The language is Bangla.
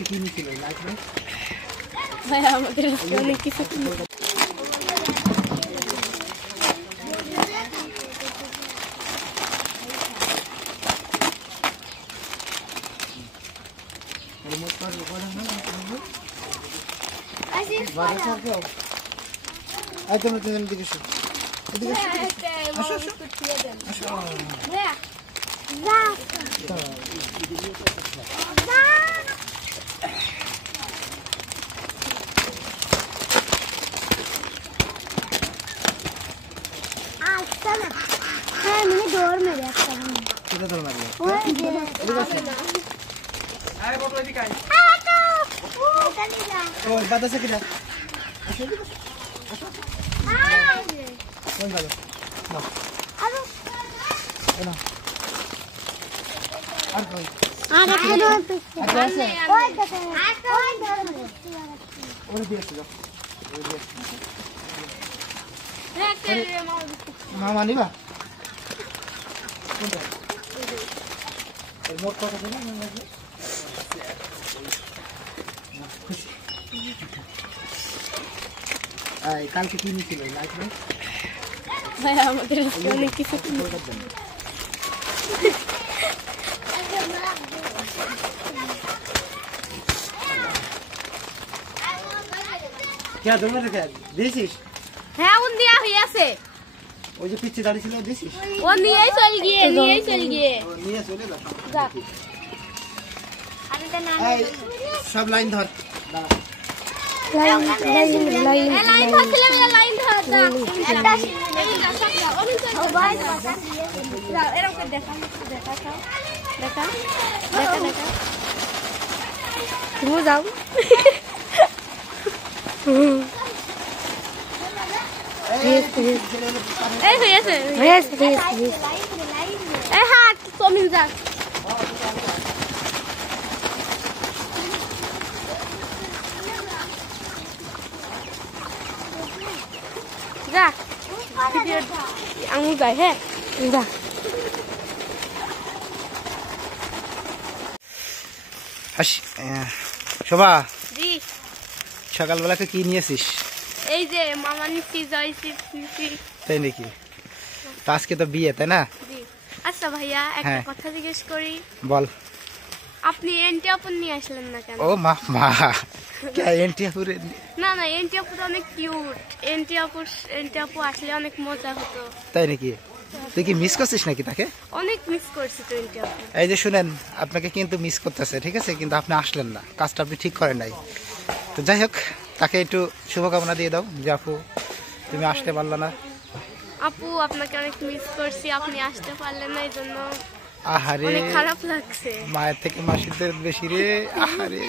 কালকে কি নিছিল লাইফে ভাই আমাদের আজকে অনেক কিছু হ্যাঁ মানে ডোর মেরে একটা কিটা দল মারলো ওই যে আয় বাবা এদিকে আয় তো ওটা নিয়ে যা ও বাতাসে কিটা আসো আয় কোন ভালো না আরে না আর কই আর একটা ডোর আচ্ছা আছে ওই দেখো ওই ডোর মেরে ওরে দিয়েছে যাও ওরে দিয়েছে মামা নিবা কোনটা এই মোট কত দিন না আই কালকে কি নিছিল লাইফে ভাই আমাদের আজকে অনেক কিছু क्या दोनों देखा दिसिस হ্যাঁ উন দিয়া হইয়াছে ওই যে পিছে দাঁড়িয়ে ছিল দিছিস ও নিয়েই চল গিয়ে ও নিয়ে চলে যা যা আমি তো না এই সব লাইন ধর দাঁড়া লাইন ধরছিলে মেরা লাইন ধর যা একটা এই সব যাও অনেক ও ভাই যাও এরকম করে দেখা দেখা তুমি যাও এই হয়েছে এই হাত কমিন যা যা আঙুল যাই হ্যাঁ যা শোভা জি সকালবেলাকে কি নিয়েছিস এই যে মামা নিচ্ছি জয়সি তাই নাকি তো আজকে তো বিয়ে তাই না জি আচ্ছা ভাইয়া একটা কথা জিজ্ঞেস করি বল আপনি এন্টি আপন নিয়ে আসলেন না কেন ও মা মা কে এন্টি আপুরে না না এন্টি আপু তো অনেক কিউট এন্টি আপু আসলে অনেক মজা হতো তাই নাকি তুই কি মিস করছিস নাকি তাকে অনেক মিস করছি তো এন্টি আপু এই যে শুনেন আপনাকে কিন্তু মিস করতেছে ঠিক আছে কিন্তু আপনি আসলেন না কাজটা আপনি ঠিক করেন নাই তো যাই হোক তাকে একটু শুভকামনা দিয়ে দাও যে আপু তুমি আসতে পারলে না আপু আপনাকে অনেক মিস করছি আপনি আসতে পারলেন না এইজন্য আহারে অনেক খারাপ লাগছে মায়ের থেকে মাসিদের বেশি রে আহারে